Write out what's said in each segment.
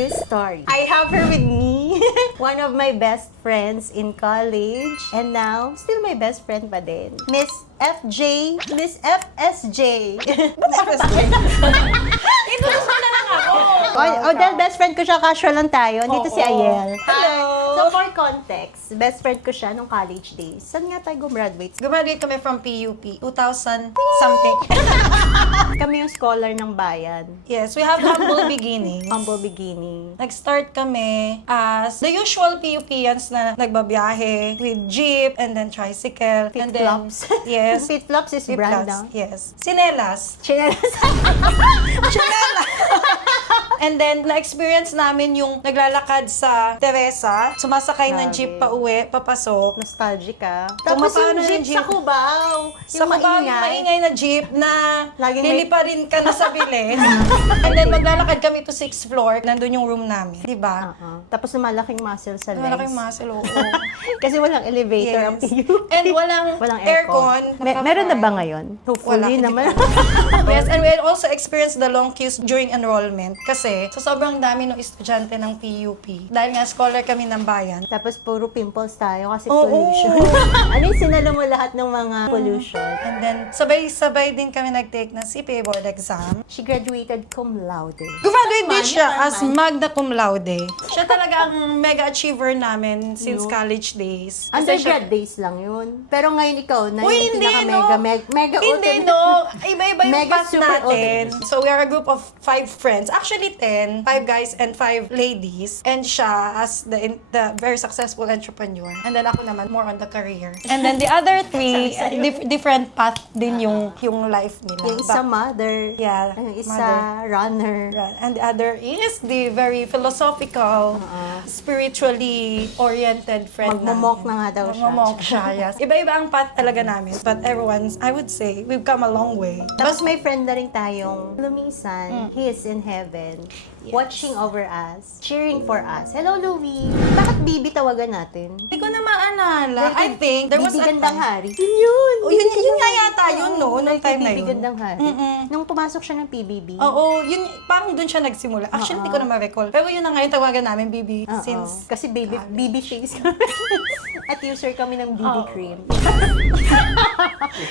you story. I have her with me. One of my best friends in college. And now, still my best friend pa din. Miss FJ. Miss FSJ. Introduce mo na lang ako. Dahil best friend ko siya, casual lang tayo. Dito si Ayel. Hello. So, for context, best friend ko siya nung college days. Saan nga tayo gumraduate? Graduate kami from PUP, 2000 something. Kami yung scholar ng bayan. Yes, we have humble beginnings. Humble beginning. Nag-start kami as the usual PUPians na nagbabiyahe with jeep and then tricycle. And then, Flip-flops. yes. Flip-flops is brand now. Yes. Sinelas. Chinelas. And then, na-experience namin yung naglalakad sa Teresa, sumasakay ng Grabe. jeep pa uwi, papasok. Nostalgic ka. Tapos Pumapano yung ng jeep sa Cubao. Sa Cubao, yung maingay na jeep na Laging may- liliparin ka na sa bilis. And then, maglalakad kami to 6th floor. Nandun yung room namin. Diba? Tapos lumalaking muscle sa legs. Malaking muscle, oo. Kasi walang elevator ang PU. And walang, Walang aircon. Meron na ba ngayon? Hopefully Wala, naman. Yes, and we also experienced the long queues during enrollment. Kasi, sa sobrang dami ng estudyante ng PUP. Dahil nga, scholar kami ng bayan. Tapos puro pimples tayo kasi Oo. pollution. Ano yung sinalo mo lahat ng mga pollution? And then, sabay-sabay din kami nag-take ng CPA board exam. She graduated cum laude. Graduate din siya Naman. as magna cum laude. Siya talaga ang mega achiever namin since college days. Kasi Undergrad days lang yun. Pero ngayon ikaw na Uy, yung hindi, pinaka-mega, no? mega Hindi, ultimate. no. Iba-iba yung Mega path super natin. So, we are a group of 5 friends. Actually, 10. 5 guys and 5 ladies. And siya as the very successful entrepreneur. And then ako naman, more on the career. And then the other 3, different path din yung life nila. Yung isa mother. Yeah, Yung isa mother. runner. And the other is the very philosophical, spiritually oriented friend Magmamok na nga daw siya. Magmamok siya, yes. Iba-iba ang path talaga namin. But everyone's, I would say, we've come a long way. Tapos may friend na rin tayong lumisan. He is in heaven. Watching over us. Cheering for us. Hello, Louie. Bakit Bibi tawagan natin? Hindi ko na maalala. I think there was Bibi a Gandang time. Hari. Yun! Oh, yun nga yata yun, no? Nung Like time na Bibi yun. Gandang Hari. Nung pumasok siya ng PBB. Oo, yun, parang doon siya nagsimula. Actually, hindi ko na ma-recall. Pero yun na ngayon tawagan namin, Bibi, Oo. since... Kasi BB shakes kami. At user kami ng BB cream.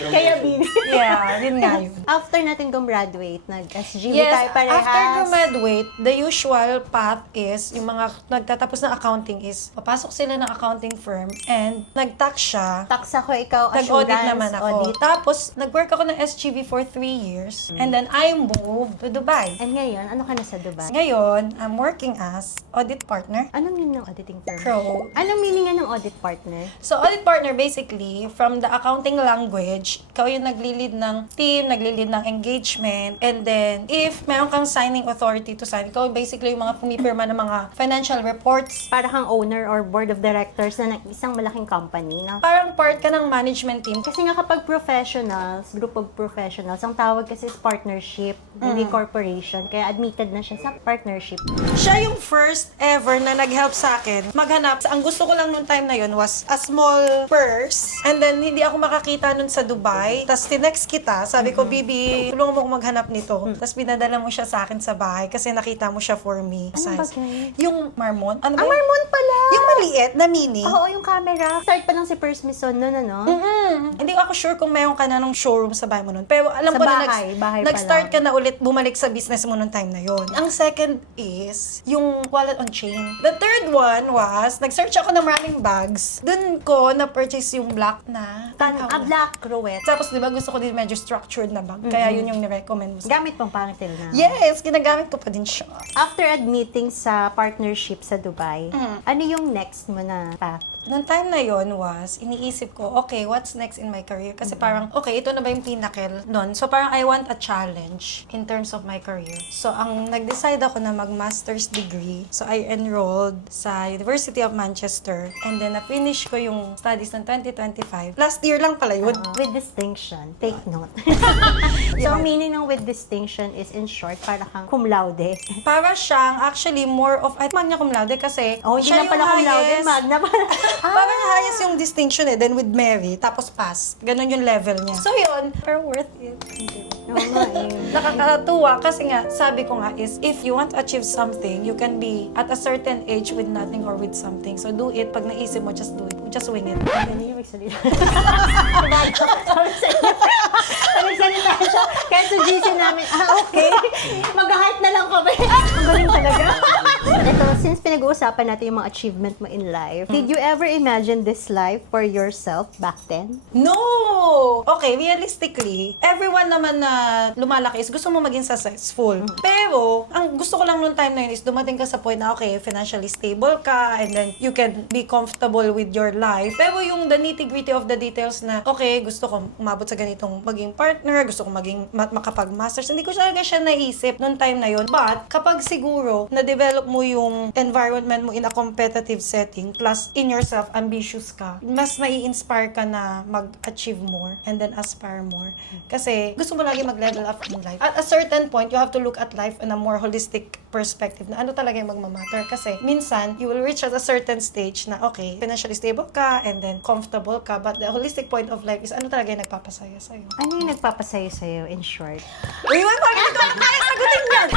Kaya BB. Yeah, yun nga yun. After natin gumraduate, nag-SGB Yes, tayo parehas. after graduate, the usual path is, yung mga nagtatapos ng accounting is, papasok sila ng accounting firm and nag-tax siya. Tax ako, ikaw, Nag-audit assurance, naman ako. audit. Tapos, nag-work ako ng SGV for 3 years. And then, I moved to Dubai. And ngayon, ano ka na sa Dubai? Ngayon, I'm working as audit partner. Anong meaning ng auditing firm? Crow. Anong meaning nga ng audit partner? So, audit partner, basically, from the accounting language, ikaw yung nagli-lead ng team, nagli-lead ng engagement, and then, if meron kang signing authority to sign, ikaw basically yung mga pumipirma ng mga financial reports. Para kang owner or board of directors na ng isang malaking company. Na, Parang part ka ng management team. kasi nga kapag professionals, group of professionals, ang tawag kasi is partnership, hindi corporation. Kaya admitted na siya sa partnership. Siya yung first ever na nag-help sa akin maghanap. Ang gusto ko lang nung time na yun was a small purse. And then, hindi ako makakita nun sa Dubai. Tapos, tinext kita. Sabi ko, Bibi, tulungan mo ako maghanap nito. Tapos, pinadala mo siya sa akin sa bahay kasi nakita mo siya for me. Ano ba Size. yun? Yung marmon. Ano ba Ang yun? Marmon pala! Yung maliit na mini. Oo, yung camera. Start pa lang si First Mison nun, ano? Hindi ako sure kung mayroon ka na ng showroom sa bahay mo nun. Pero alam Sa ko na bahay pa nag-start lang. ka na ulit bumalik sa business mo nung time na yon. Ang second is yung wallet on chain. The third one was, nag-search ako ng maraming bags. Doon ko na-purchase yung black na. Black Cruet. Tapos, di ba, gusto ko din medyo structured na bag. Kaya yun yung ni-recommend mo sa Gamit pang pang till na. Yes, ginagamit ko pa din siya. After admitting sa partnership sa Dubai, ano yung next mo na path? Noong time na yon was, iniisip ko, okay, what's next in my career? Kasi parang, okay, ito na ba yung pinnacle nun? So parang I want a challenge in terms of my career. So ang nag-decide ako na mag-master's degree. So I enrolled sa University of Manchester. And then na-finish ko yung studies ng 2025. Last year lang pala yun. With distinction. Take note. So, meaning ng with distinction is in short, para kang cum laude. Para siyang actually more of, ay, magna cum laude kasi Oh, hindi siya lang pala cum laude, highest. magna pala. Parang highest yung distinction then with merit, tapos pass. Ganon yung level niya. So yun, pero worth it. Oo nga eh. Nakakatuwa kasi nga, sabi ko nga is, if you want to achieve something, you can be at a certain age with nothing or with something. So do it. Pag naisip mo, just do it. Just wing it. Hindi yung magsalita. Magsalita siya. Kaya sa GC namin, okay. Mag-heart na lang kami. Ang galing talaga. Ito, since pinag-uusapan natin yung mga achievement mo in life, did you ever imagine this life for yourself back then? No! Okay, realistically, everyone naman na lumalaki is gusto mo maging successful. Pero, ang gusto ko lang noong time na yun is dumating ka sa point na, okay, financially stable ka, and then you can be comfortable with your life. Pero yung the nitty-gritty of the details na, okay, gusto ko umabot sa ganitong maging partner, gusto ko maging makapag-masters, hindi ko talaga siya naisip noong time na yun. But, kapag siguro, na-develop mo yung environment mo in a competitive setting, plus in yourself, ambitious ka, mas nai-inspire ka na mag-achieve more and then aspire more. Kasi gusto mo lagi mag-level up in life. At a certain point, you have to look at life in a more holistic perspective na ano talaga yung magmamatter. Kasi minsan, you will reach at a certain stage na okay, financially stable ka and then comfortable ka, but the holistic point of life is ano talaga yung nagpapasaya sa'yo. Ano yung nagpapasaya sa'yo, in short? Uy, bakit ko kaya sagutin yan?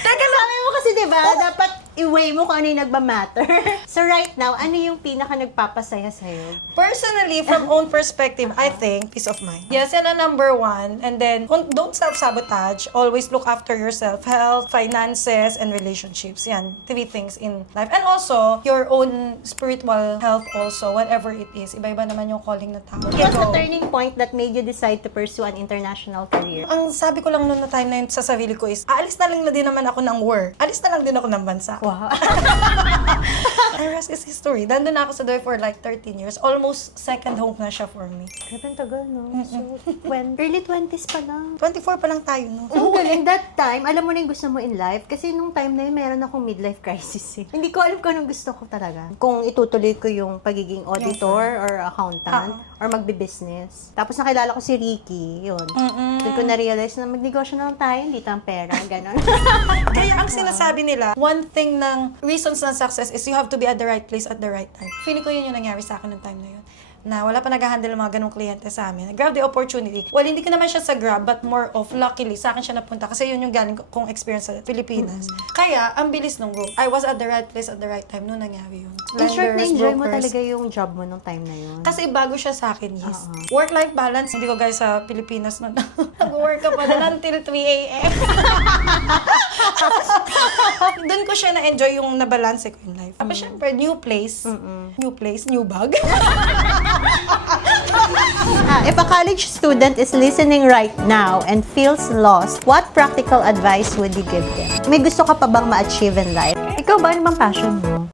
Teka, sabi mo kasi diba, dapat i-weigh mo kung ano yung nagmamatter. So right now, ano yung pinaka nagpapasaya sa'yo? Personally, from own perspective, I think peace of mind. Yes, yan ang number one. And then, don't self-sabotage. Always look after yourself, health, finances, and relationships. Yan, three things in life. And also, your own spiritual health also, whatever it is. Iba-iba naman yung calling na tao. What's the turning point that made you decide to pursue an international career? Ang sabi ko lang noon na time na yun sa sarili ko is, aalis na lang din naman ako ng work. Alis na lang din ako ng bansa. Wow. The rest is history. Nandun na ako sa Dubai for like 13 years. Almost second home na siya for me. Grabe ang tagal, no? So, early 20s pa lang. 24 pa lang tayo, no? Oo, and that time, alam mo na yung gusto mo in life. Kasi nung time na yun, meron akong midlife crisis eh. Hindi ko alam kung anong gusto ko talaga. Kung itutuloy ko yung pagiging auditor or accountant or magbe-business. Tapos nakilala ko si Ricky, yun. Doon ko na-realize na magnegosyo na lang tayo, hindi tayong pera, gano'n. Kaya ang sinasabi nila, one thing ng reasons ng success is you have to be at the right place at the right time. Feeling ko yun yung nangyari sa akin ng time na yun. Na wala pa nag-handle ng mga ganong kliyente sa amin. Grab the opportunity. Well, hindi ko naman siya sa grab, but more of luckily, sa akin siya napunta. Kasi yun yung galing kong experience sa Pilipinas. Kaya, ang bilis nung growth. I was at the right place at the right time nung nangyari yun. In short, Lenders, na-enjoy mo brokers. talaga yung job mo nung time na yun. Kasi bago siya sa akin, yes. Work-life balance, hindi ko guys sa Pilipinas na nag-work ka pa na until 3 a.m. Doon ko siya na-enjoy yung nabalance ko in life. Tapos syempre, new place, new bag. If a college student is listening right now and feels lost, what practical advice would you give them? May gusto ka pa bang ma-achieve in life? Ikaw ba, ano bang passion mo?